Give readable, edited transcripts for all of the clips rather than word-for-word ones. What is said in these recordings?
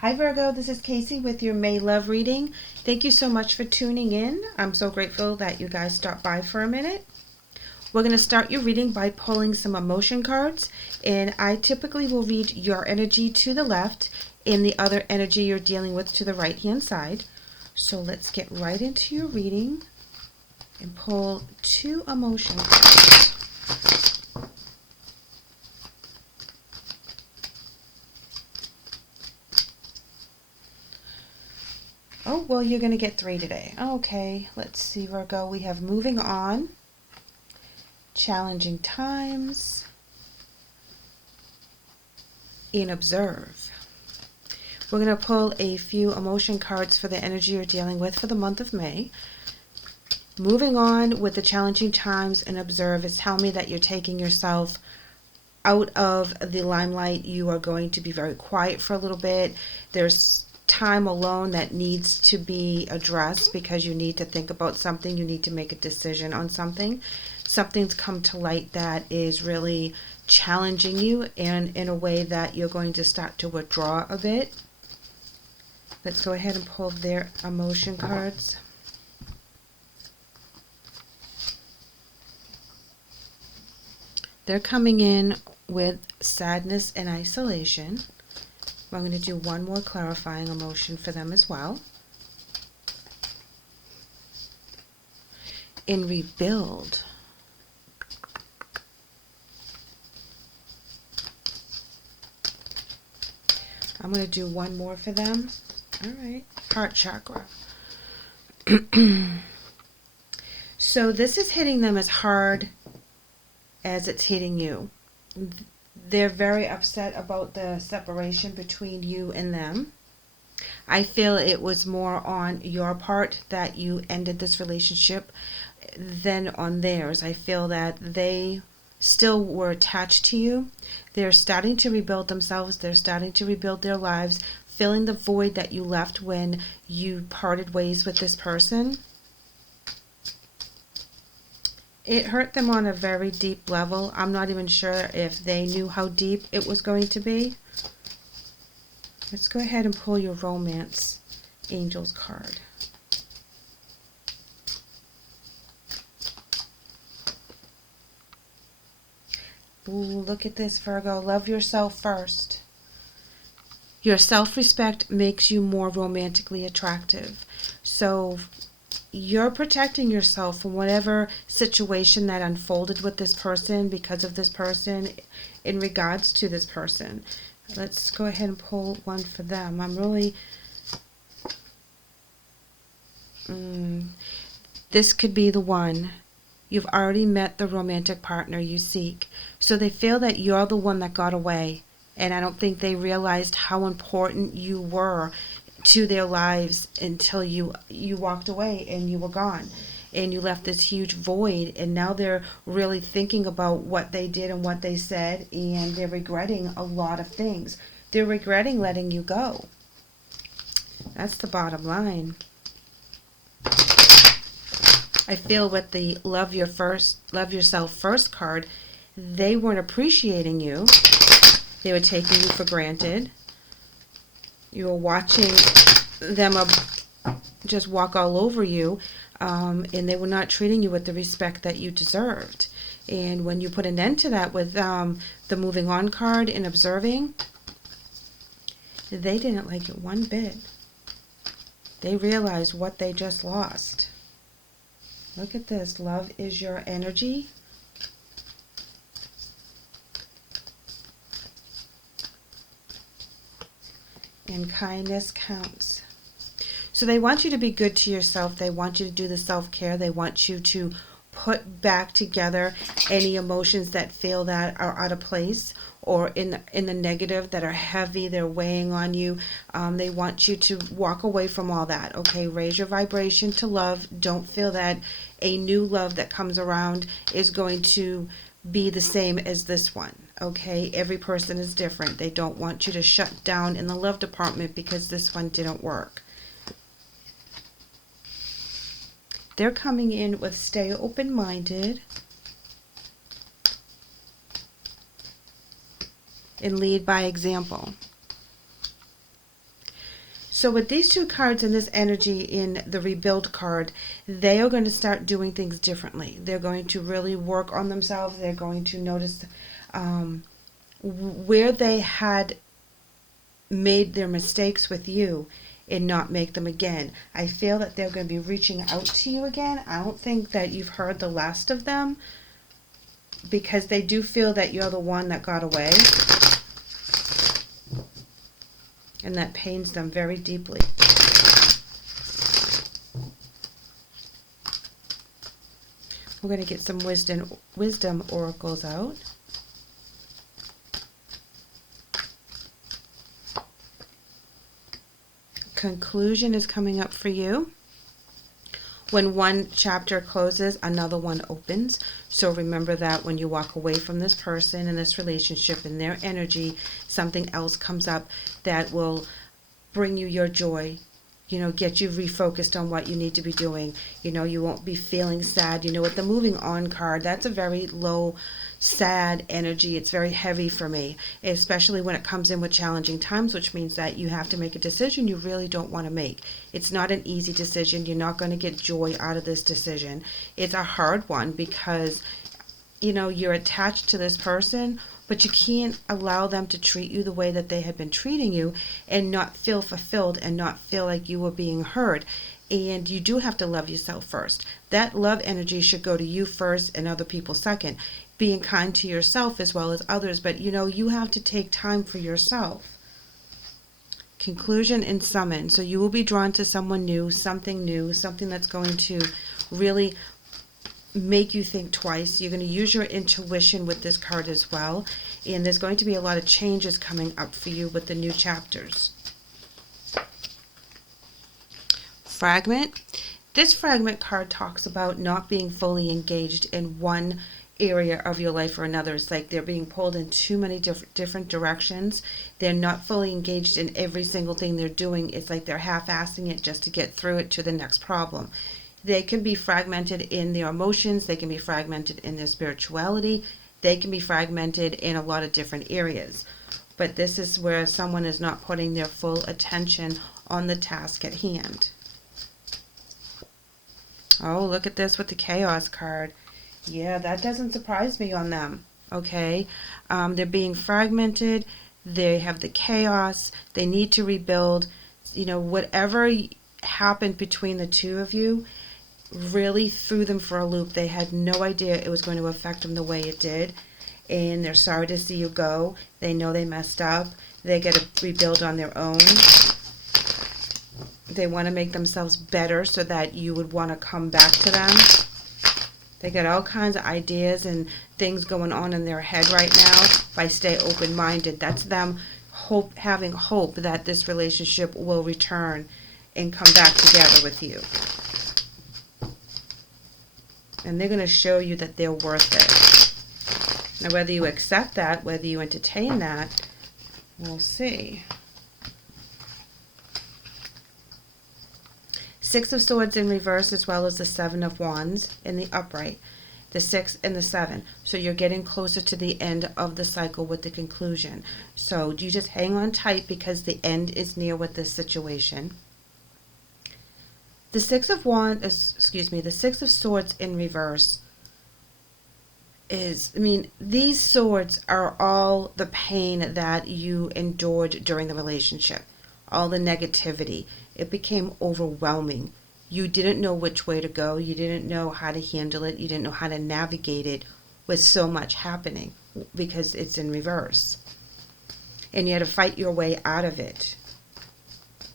Hi Virgo, this is Kaycee with your May love reading. Thank you so much for tuning in. I'm so grateful that you guys stopped by for a minute. We're going to start your reading by pulling some emotion cards, and I typically will read your energy to the left and the other energy you're dealing with to the right hand side. So let's get right into your reading and pull 2 emotion cards. Oh, well, you're going to get 3 today. Okay, let's see, Virgo. We have moving on, challenging times, and observe. We're going to pull a few emotion cards for the energy you're dealing with for the month of May. Moving on with the challenging times and observe is telling me that you're taking yourself out of the limelight. You are going to be very quiet for a little bit. There's time alone that needs to be addressed because you need to think about something. You need to make a decision on something. Something's come to light that is really challenging you, and in a way that you're going to start to withdraw a bit. Let's go ahead and pull their emotion cards. They're coming in with sadness and isolation. I'm going to do one more clarifying emotion for them as well. In rebuild. I'm going to do one more for them. All right. Heart chakra. So this is hitting them as hard as it's hitting you. They're very upset about the separation between you and them. I feel it was more on your part that you ended this relationship than on theirs. I feel that they still were attached to you. They're starting to rebuild themselves. They're starting to rebuild their lives, filling the void that you left when you parted ways with this person. It hurt them on a very deep level. I'm not even sure if they knew how deep it was going to be. Let's go ahead and pull your romance angels card. Ooh, look at this, Virgo. Love yourself first. Your self-respect makes you more romantically attractive. So you're protecting yourself from whatever situation that unfolded with this person because of this person in regards to this person. Let's go ahead and pull one for them. I'm really... this could be the one. You've already met the romantic partner you seek. So they feel that you're the one that got away. And I don't think they realized how important you were to their lives until you walked away and you were gone and you left this huge void, and now they're really thinking about what they did and what they said, and they're regretting a lot of things. They're regretting letting you go. That's the bottom line. I feel with the love yourself first card, they weren't appreciating you. They were taking you for granted. You were watching them just walk all over you, and they were not treating you with the respect that you deserved. And when you put an end to that with the moving on card and observing, they didn't like it one bit. They realized what they just lost. Look at this. Love is your energy. And kindness counts. So they want you to be good to yourself. They want you to do the self-care. They want you to put back together any emotions that feel that are out of place or in the negative, that are heavy, they're weighing on you. They want you to walk away from all that. Okay, raise your vibration to love. Don't feel that a new love that comes around is going to be the same as this one. Okay, every person is different. They don't want you to shut down in the love department because this one didn't work. They're coming in with stay open-minded and lead by example. So with these two cards and this energy in the rebuild card, they are going to start doing things differently. They're going to really work on themselves. They're going to notice where they had made their mistakes with you and not make them again. I feel that they're going to be reaching out to you again. I don't think that you've heard the last of them, because they do feel that you're the one that got away. And that pains them very deeply. We're going to get some wisdom oracles out. Conclusion is coming up for you. When one chapter closes, another one opens. So remember that when you walk away from this person and this relationship and their energy, something else comes up that will bring you your joy, get you refocused on what you need to be doing. You won't be feeling sad. With the moving on card, that's a very low, sad energy. It's very heavy for me, especially when it comes in with challenging times, which means that you have to make a decision you really don't want to make. It's not an easy decision. You're not going to get joy out of this decision. It's a hard one because, you're attached to this person, but you can't allow them to treat you the way that they have been treating you and not feel fulfilled and not feel like you were being heard. And you do have to love yourself first. That love energy should go to you first and other people second. Being kind to yourself as well as others, but you have to take time for yourself. Conclusion and summon. So you will be drawn to someone new, something that's going to really make you think twice. You're going to use your intuition with this card as well. And there's going to be a lot of changes coming up for you with the new chapters. Fragment. This fragment card talks about not being fully engaged in one area of your life or another. It's like they're being pulled in too many different directions. They're not fully engaged in every single thing they're doing. It's like they're half-assing it just to get through it to the next problem. They can be fragmented in their emotions. They can be fragmented in their spirituality. They can be fragmented in a lot of different areas. But this is where someone is not putting their full attention on the task at hand. Oh, look at this with the chaos card. Yeah, that doesn't surprise me on them. Okay, they're being fragmented. They have the chaos. They need to rebuild. Whatever happened between the two of you really threw them for a loop. They had no idea it was going to affect them the way it did. And they're sorry to see you go. They know they messed up. They got to rebuild on their own. They want to make themselves better so that you would want to come back to them. They got all kinds of ideas and things going on in their head right now. If I stay open-minded, that's them having hope that this relationship will return and come back together with you. And they're going to show you that they're worth it. Now, whether you accept that, whether you entertain that, we'll see. Six of Swords in reverse, as well as the Seven of Wands in the upright. The 6 and the 7. So you're getting closer to the end of the cycle with the conclusion. So you just hang on tight because the end is near with this situation. The the 6 of Swords in reverse is, these swords are all the pain that you endured during the relationship. All the negativity. It became overwhelming. You didn't know which way to go. You didn't know how to handle it. You didn't know how to navigate it with so much happening because it's in reverse. And you had to fight your way out of it.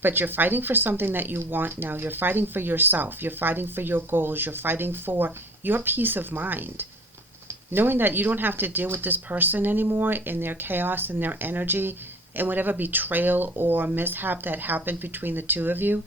But you're fighting for something that you want now. You're fighting for yourself. You're fighting for your goals. You're fighting for your peace of mind. Knowing that you don't have to deal with this person anymore in their chaos and their energy and whatever betrayal or mishap that happened between the two of you,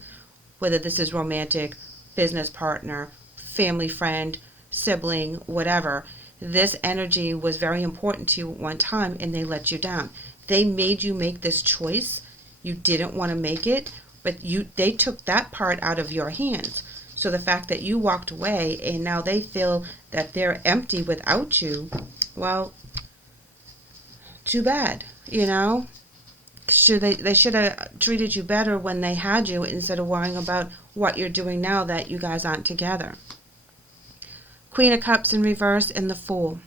whether this is romantic, business partner, family friend, sibling, whatever. This energy was very important to you at one time and they let you down. They made you make this choice. You didn't want to make it, but they took that part out of your hands. So the fact that you walked away and now they feel that they're empty without you, well, too bad, They should have treated you better when they had you, instead of worrying about what you're doing now that you guys aren't together. Queen of Cups in reverse and the Fool.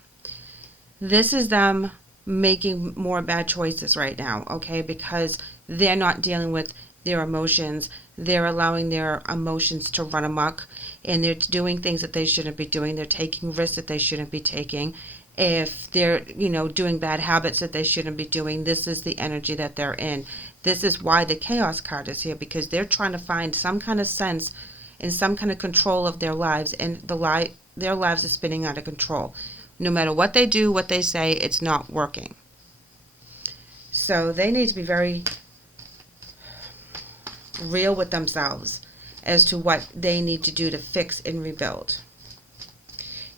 This is them making more bad choices right now, okay? Because they're not dealing with their emotions. They're allowing their emotions to run amok, and they're doing things that they shouldn't be doing. They're taking risks that they shouldn't be taking. If they're, doing bad habits that they shouldn't be doing, this is the energy that they're in. This is why the Chaos card is here, because they're trying to find some kind of sense and some kind of control of their lives, and their lives are spinning out of control. No matter what they do, what they say, it's not working. So they need to be very real with themselves as to what they need to do to fix and rebuild.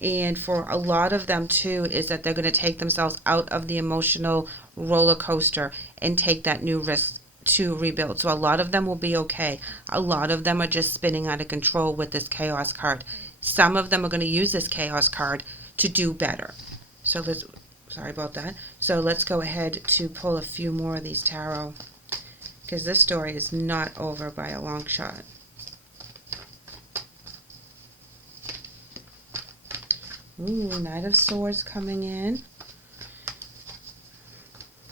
And for a lot of them too, is that they're going to take themselves out of the emotional roller coaster and take that new risk to rebuild. So a lot of them will be okay. A lot of them are just spinning out of control with this Chaos card. Some of them are going to use this Chaos card to do better. So sorry about that. So let's go ahead to pull a few more of these tarot, because this story is not over by a long shot. Ooh, Knight of Swords coming in.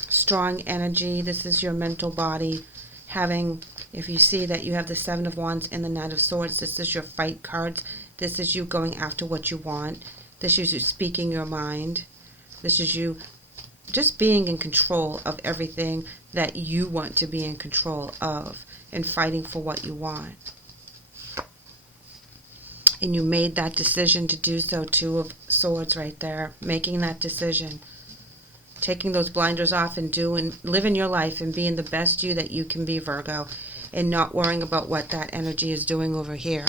Strong energy. This is your mental body having, if you see that you have the Seven of Wands and the Knight of Swords, this is your fight cards. This is you going after what you want. This is you speaking your mind. This is you just being in control of everything that you want to be in control of, and fighting for what you want. And you made that decision to do so. Two of Swords right there. Making that decision. Taking those blinders off and living your life and being the best you that you can be, Virgo. And not worrying about what that energy is doing over here.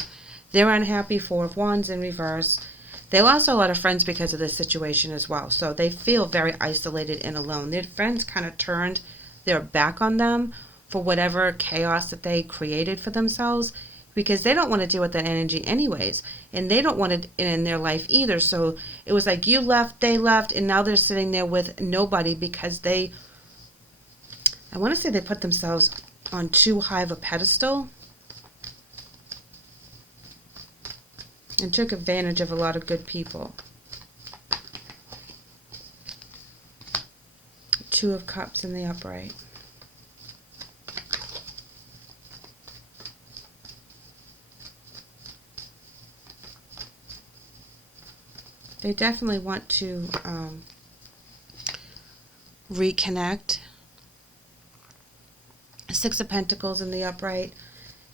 They're unhappy. Four of Wands in reverse. They lost a lot of friends because of this situation as well. So they feel very isolated and alone. Their friends kind of turned their back on them for whatever chaos that they created for themselves, because they don't want to deal with that energy anyways, and they don't want it in their life either. So it was like you left, they left, and now they're sitting there with nobody, because I want to say they put themselves on too high of a pedestal and took advantage of a lot of good people. Two of Cups in the upright. They definitely want to reconnect. Six of Pentacles in the upright.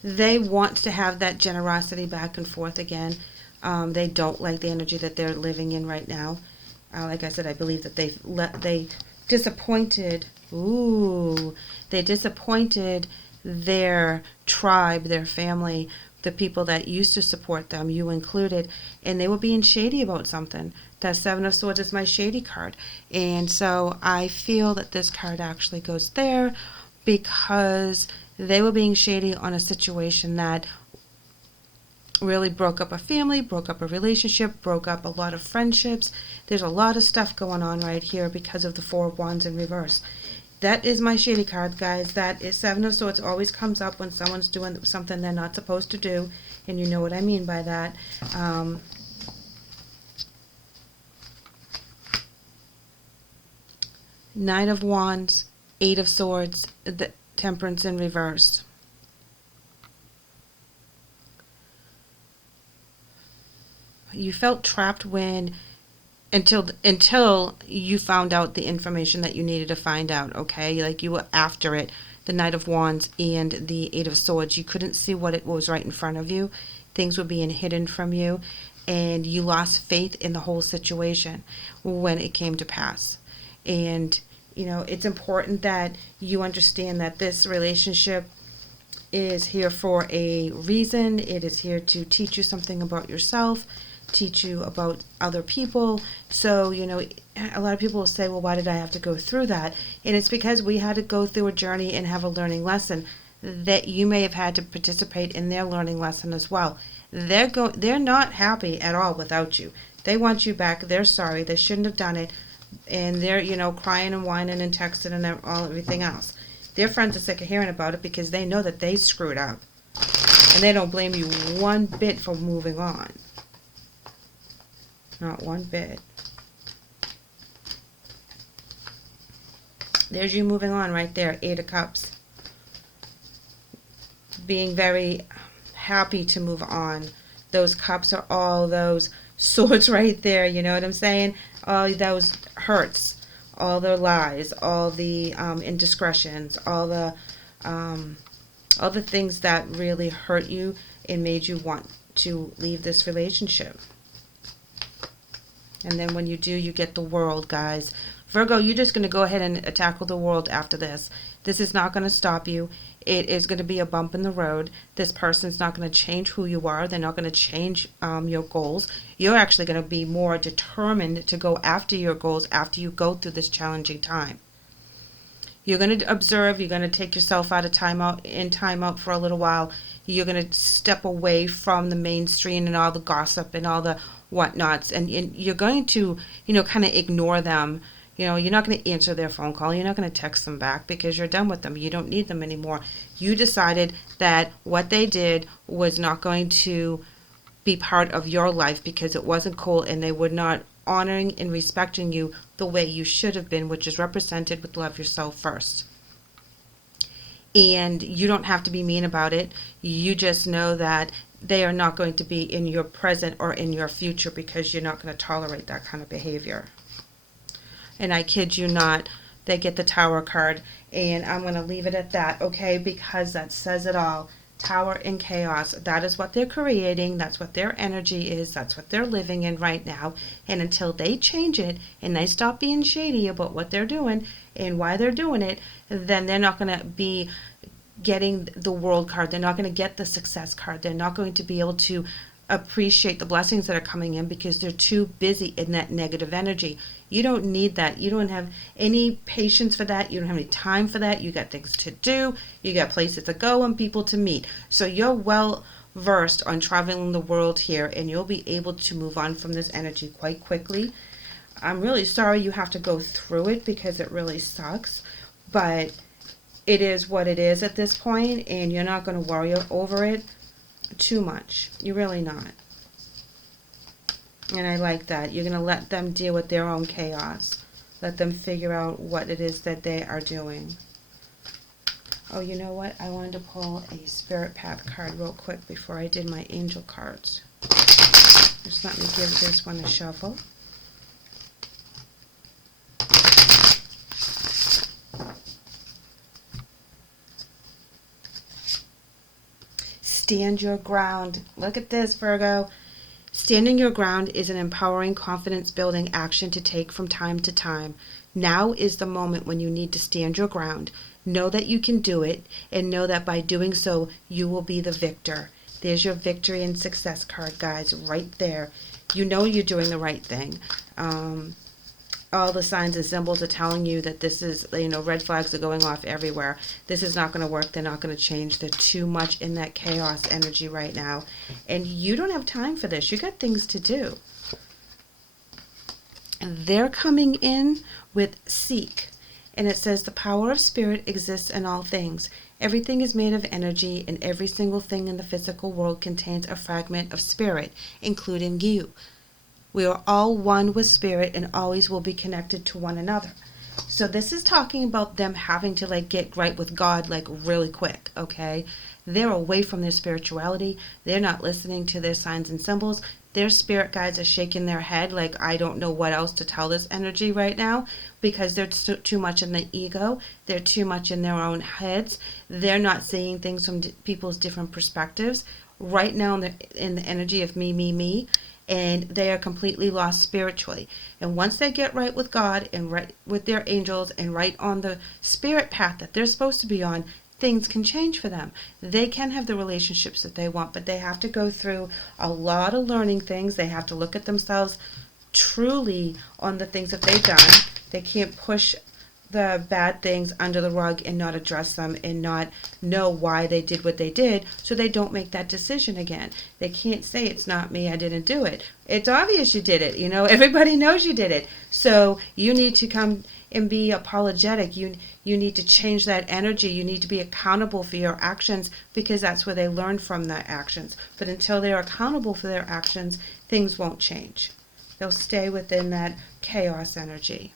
They want to have that generosity back and forth again. They don't like the energy that they're living in right now. Like I said, I believe that they disappointed. They disappointed their tribe, their family, the people that used to support them, you included, and they were being shady about something. That Seven of Swords is my shady card. And so I feel that this card actually goes there, because they were being shady on a situation that really broke up a family, broke up a relationship, broke up a lot of friendships. There's a lot of stuff going on right here because of the Four of Wands in reverse. That is my shady card, guys. That is Seven of Swords. Always comes up when someone's doing something they're not supposed to do, and you know what I mean by that. Nine of Wands, Eight of Swords, the Temperance in reverse. You felt trapped until you found out the information that you needed to find out, okay? Like you were after it. The Knight of Wands and the Eight of Swords. You couldn't see what was right in front of you. Things were being hidden from you, and you lost faith in the whole situation when it came to pass. And it's important that you understand that this relationship is here for a reason. It is here to teach you something about yourself, teach you about other people. So, a lot of people will say, well, why did I have to go through that? And it's because we had to go through a journey and have a learning lesson that you may have had to participate in their learning lesson as well. They're not happy at all without you. They want you back. They're sorry. They shouldn't have done it. And they're, crying and whining and texting and everything else. Their friends are sick of hearing about it because they know that they screwed up. And they don't blame you one bit for moving on. Not one bit. There's you moving on right there, 8 of Cups. Being very happy to move on. Those cups are all those swords right there, you know what I'm saying? All those hurts, all the lies, all the indiscretions, all the things that really hurt you and made you want to leave this relationship. And then when you do, you get the World, guys. Virgo, you're just going to go ahead and tackle the world after this. This is not going to stop you. It is going to be a bump in the road. This person's not going to change who you are. They're not going to change your goals. You're actually going to be more determined to go after your goals after you go through this challenging time. You're going to observe. You're going to take yourself out of timeout for a little while. You're going to step away from the mainstream and all the gossip and all the whatnots. And you're going to, kind of ignore them. You're not going to answer their phone call. You're not going to text them back because you're done with them. You don't need them anymore. You decided that what they did was not going to be part of your life because it wasn't cool and they were not honoring and respecting you the way you should have been, which is represented with love yourself first. And you don't have to be mean about it. You just know that they are not going to be in your present or in your future because you're not going to tolerate that kind of behavior. And I kid you not, they get the Tower card. And I'm going to leave it at that, okay? Because that says it all. Tower and chaos. That is what they're creating. That's what their energy is. That's what they're living in right now. And until they change it and they stop being shady about what they're doing and why they're doing it, then they're not going to be getting the World card. They're not going to get the Success card. They're not going to be able to appreciate the blessings that are coming in because they're too busy in that negative energy. You don't need that. You don't have any patience for that. You don't have any time for that. You got things to do. You got places to go and people to meet. So you're well versed on traveling the world here and you'll be able to move on from this energy quite quickly. I'm really sorry you have to go through it because it really sucks, but it is what it is at this point and you're not going to worry over it too much. You're really not. And I like that. You're going to let them deal with their own chaos. Let them figure out what it is that they are doing. Oh, you know what? I wanted to pull a Spirit Path card real quick before I did my angel cards. Just let me give this one a shuffle. Stand your ground. Look at this, Virgo. Standing your ground is an empowering, confidence-building action to take from time to time. Now is the moment when you need to stand your ground. Know that you can do it, and know that by doing so, you will be the victor. There's your victory and success card, guys, right there. You know you're doing the right thing. All the signs and symbols are telling you that this is, red flags are going off everywhere. This is not going to work. They're not going to change. They're too much in that chaos energy right now. And you don't have time for this. You got things to do. And they're coming in with seek. And it says the power of spirit exists in all things. Everything is made of energy, and every single thing in the physical world contains a fragment of spirit, including you. We are all one with spirit and always will be connected to one another. So this is talking about them having to get right with God really quick, okay? They're away from their spirituality. They're not listening to their signs and symbols. Their spirit guides are shaking their head I don't know what else to tell this energy right now because they're too much in the ego. They're too much in their own heads. They're not seeing things from people's different perspectives. Right now in the energy of me, and they are completely lost spiritually. And once they get right with God and right with their angels and right on the spirit path that they're supposed to be on, things can change for them. They can have the relationships that they want, but they have to go through a lot of learning things. They have to look at themselves truly on the things that they've done. They can't push the bad things under the rug and not address them and not know why they did what they did, so they don't make that decision again. They can't say, it's not me, I didn't do it. It's obvious you did it. Everybody knows you did it. So you need to come and be apologetic. You need to change that energy. You need to be accountable for your actions, because that's where they learn from their actions. But until they're accountable for their actions, things won't change. They'll stay within that chaos energy.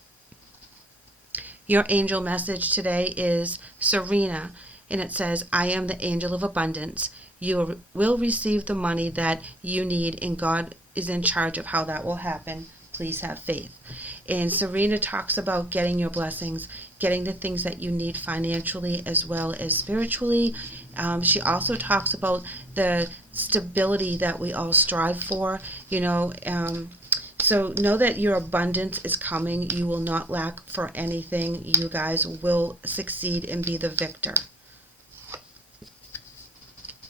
Your angel message today is Serena, and it says, I am the angel of abundance. You will receive the money that you need, and God is in charge of how that will happen. Please have faith. And Serena talks about getting your blessings, getting the things that you need financially as well as spiritually. She also talks about the stability that we all strive for, So know that your abundance is coming. You will not lack for anything. You guys will succeed and be the victor.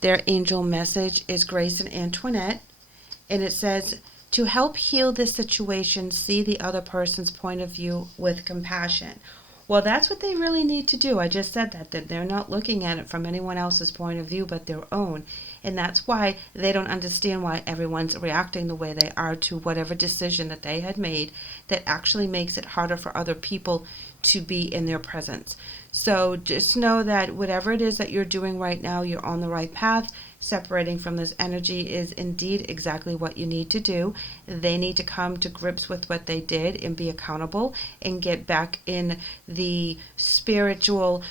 Their angel message is Grace and Antoinette. And it says, to help heal this situation, see the other person's point of view with compassion. Well, that's what they really need to do. I just said that they're not looking at it from anyone else's point of view but their own. And that's why they don't understand why everyone's reacting the way they are to whatever decision that they had made that actually makes it harder for other people to be in their presence. So just know that whatever it is that you're doing right now, you're on the right path. Separating from this energy is indeed exactly what you need to do. They need to come to grips with what they did and be accountable and get back in the spiritual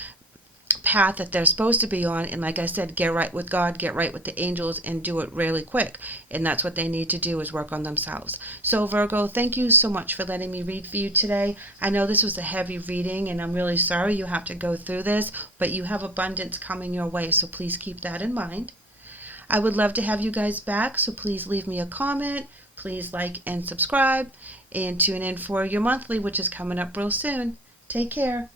path that they're supposed to be on. And like I said, get right with God, get right with the angels, and do it really quick. And that's what they need to do, is work on themselves. So Virgo, thank you so much for letting me read for you today. I know this was a heavy reading, and I'm really sorry you have to go through this, but you have abundance coming your way, so please keep that in mind. I would love to have you guys back, so please leave me a comment. Please like and subscribe, and tune in for your monthly, which is coming up real soon. Take care.